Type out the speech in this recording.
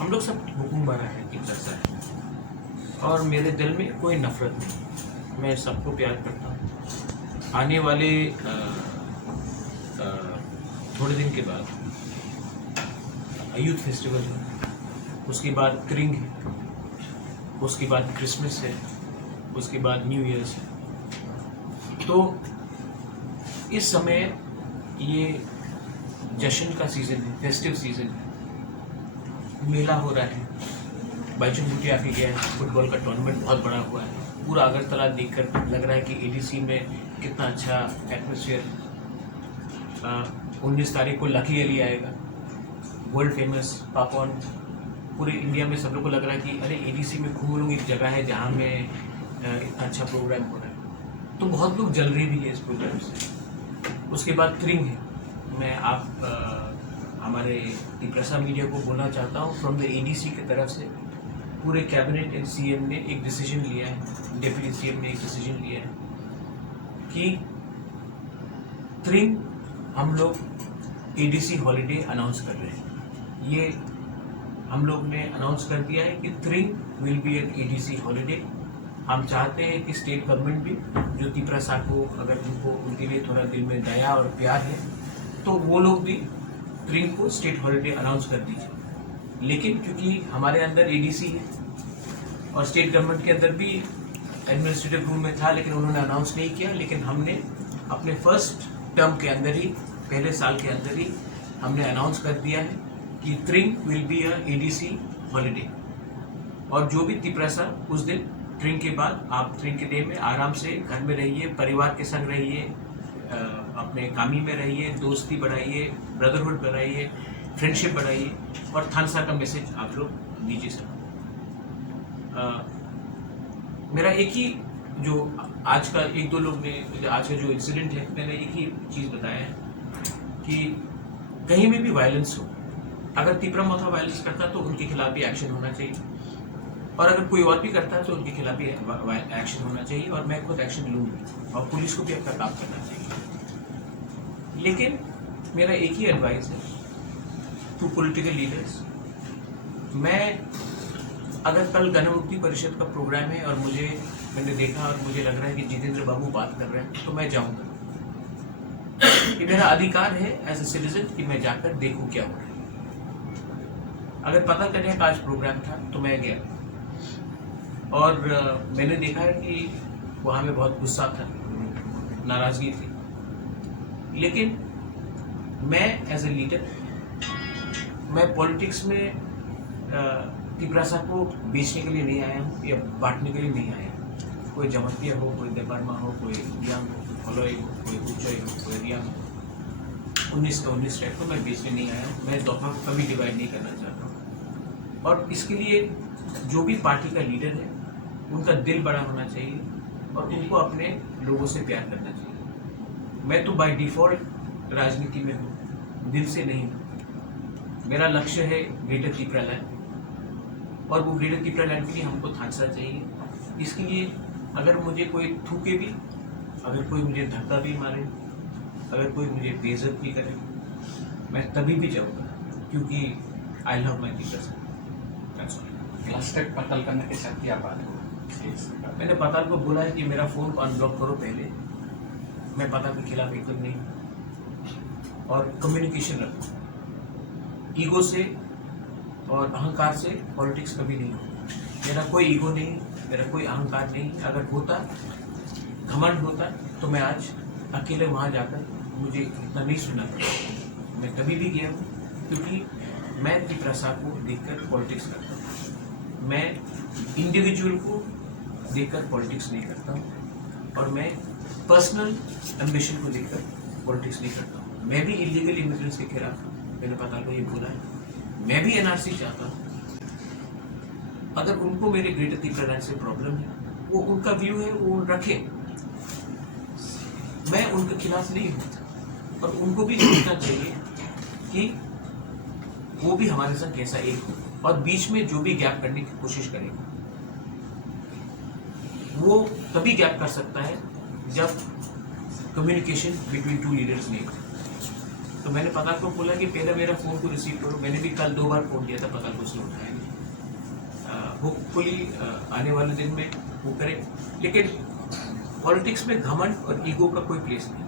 हम लोग सब हुकुमबारा है कि जैसा है, और मेरे दिल में कोई नफरत नहीं, मैं सबको प्यार करता हूँ। आने वाले थोड़े दिन के बाद यूथ फेस्टिवल है, उसके बाद त्रिंग है, उसके बाद क्रिसमस है, उसके बाद न्यू ईयर्स है। तो इस समय ये जश्न का सीज़न है, फेस्टिव सीज़न है, मेला हो रहा है, बाईचुंग भूटिया आके गया है, फुटबॉल का टूर्नामेंट बहुत बड़ा हुआ है। पूरा अगरतला देखकर लग रहा है कि एडीसी में कितना अच्छा एटमॉस्फेयर। 19 तारीख को लकी अली आएगा, वर्ल्ड फेमस पापॉन। पूरे इंडिया में सब लोग को लग रहा है कि अरे एडीसी में खूब लोग एक जगह है जहाँ में इतना अच्छा प्रोग्राम हो रहा है, तो बहुत लोग जल रहे भी है इस प्रोग्राम से। उसके बाद त्रिंग है। मैं हमारे टीप्रसा मीडिया को बोलना चाहता हूँ, फ्रॉम द एडीसी की तरफ से पूरे कैबिनेट एंड सीएम ने एक डिसीजन लिया है, डिप्टी सीएम ने एक डिसीजन लिया है कि त्रिंग हम लोग एडीसी हॉलीडे अनाउंस कर रहे हैं। ये हम लोग ने अनाउंस कर दिया है कि त्रिंग will be an ADC holiday. हम चाहते हैं कि स्टेट गवर्नमेंट भी, जो टीप्रसा को अगर उनको उनके लिए थोड़ा दिल में दया और प्यार है, तो वो लोग भी त्रिंग को स्टेट हॉलीडे अनाउंस कर दीजिए। लेकिन क्योंकि हमारे अंदर एडीसी है और स्टेट गवर्नमेंट के अंदर भी एडमिनिस्ट्रेटिव रूल में था, लेकिन उन्होंने अनाउंस नहीं किया, लेकिन हमने अपने फर्स्ट टर्म के अंदर ही, पहले साल के अंदर ही हमने अनाउंस कर दिया है कि त्रिंग will be a ADC holiday. और जो भी टीप्रसा उस दिन त्रिंग के बाद, आप त्रिंग के डे में आराम से घर में रहिए, परिवार के संग रहिए, अपने कामी में रहिए, दोस्ती बढ़ाइए, ब्रदरहुड बढ़ाइए, फ्रेंडशिप बढ़ाइए, और थानसा का मैसेज आप लोग दीजिए सब। मेरा एक ही जो आज का एक दो लोग ने आज का जो इंसिडेंट है, मैंने एक ही चीज़ बताया है कि कहीं में भी वायलेंस हो, अगर तीव्रमथा वायलेंस करता है तो उनके खिलाफ भी एक्शन होना चाहिए, और अगर कोई और भी करता है तो उनके खिलाफ भी एक्शन होना चाहिए, और मैं खुद एक्शन लूँगी, और पुलिस को भी अपना काम करना चाहिए। लेकिन मेरा एक ही एडवाइस है टू पॉलिटिकल लीडर्स, मैं अगर कल गणमुक्ति परिषद का प्रोग्राम है और मैंने देखा और मुझे लग रहा है कि जितेंद्र बाबू बात कर रहे हैं, तो मैं जाऊंगा। ये मेरा अधिकार है एज ए सिटीजन कि मैं जाकर देखूं क्या हो रहा है। अगर पता करने का आज प्रोग्राम था तो मैं गया, और मैंने देखा है कि वहाँ में बहुत गुस्सा था, नाराजगी थी। लेकिन मैं एज ए लीडर, मैं पॉलिटिक्स में टीप्रसा को बेचने के लिए नहीं आया हूँ या बांटने के लिए नहीं आया हूँ। कोई जमतिया हो, कोई देबारमा हो, कोई रियांग हो, कोई फलोई हो, कोई उच्चई हो, कोई रियांग हो, 19 का 19 टाइप को मैं बेचने नहीं आया हूँ। मैं दफा कभी डिवाइड नहीं करना चाहता हूँ, और इसके लिए जो भी पार्टी का लीडर है उनका दिल बड़ा होना चाहिए, और उनको अपने लोगों से प्यार करना चाहिए। मैं तो बाय डिफ़ॉल्ट राजनीति में हूँ, दिल से नहीं हूँ। मेरा लक्ष्य है ग्रेटर तिपरा लैंड, और वो ग्रेटर तिपरा लैंड के लिए हमको थानसा चाहिए। इसके लिए अगर मुझे कोई थूके भी, अगर कोई मुझे धक्का भी मारे, अगर कोई मुझे बेइज्जत भी करे, मैं तभी भी जाऊँगा, क्योंकि I love my teachers. Plastic पतल करने के साथ क्या बात हो? मैंने पताल को बोला है कि मेरा फ़ोन को अनब्लॉक करो पहले, मैं पताल के खिलाफ एकदम नहीं, और कम्युनिकेशन रखो। ईगो से और अहंकार से पॉलिटिक्स कभी नहीं हो। मेरा कोई ईगो नहीं, मेरा कोई अहंकार नहीं। अगर होता, घमंड होता, तो मैं आज अकेले वहाँ जाकर मुझे इतना नहीं सुनना पड़ा। मैं कभी भी गया हूँ, क्योंकि मैं टीप्रसा को देखकर पॉलिटिक्स करता हूँ। मैं इंडिविजुअल को देखकर पॉलिटिक्स नहीं करता हूँ, और मैं पर्सनल एम्बिशन को देखकर पॉलिटिक्स नहीं करता हूँ। मैं भी इलीगल इमिग्रेंट्स के खिलाफ, मैंने पता को ये बोला है, मैं भी एनआरसी चाहता हूँ। अगर उनको मेरे ग्रेटर तिपरा लैंड से प्रॉब्लम है, वो उनका व्यू है, वो रखे, मैं उनके खिलाफ नहीं हूँ। और उनको भी सोचना चाहिए कि वो भी हमारे साथ कैसा एक हो, और बीच में जो भी गैप करने की कोशिश करेगा, वो तभी गैप कर सकता है जब कम्युनिकेशन बिटवीन टू लीडर्स नहीं हो। तो मैंने पताल को बोला कि पहले मेरा फ़ोन को रिसीव करो। मैंने भी कल 2 बार फ़ोन किया था, पताल को उसने उठाया नहीं। होपफुली आने वाले दिन में वो करे, लेकिन पॉलिटिक्स में घमंड और ईगो का कोई प्लेस नहीं।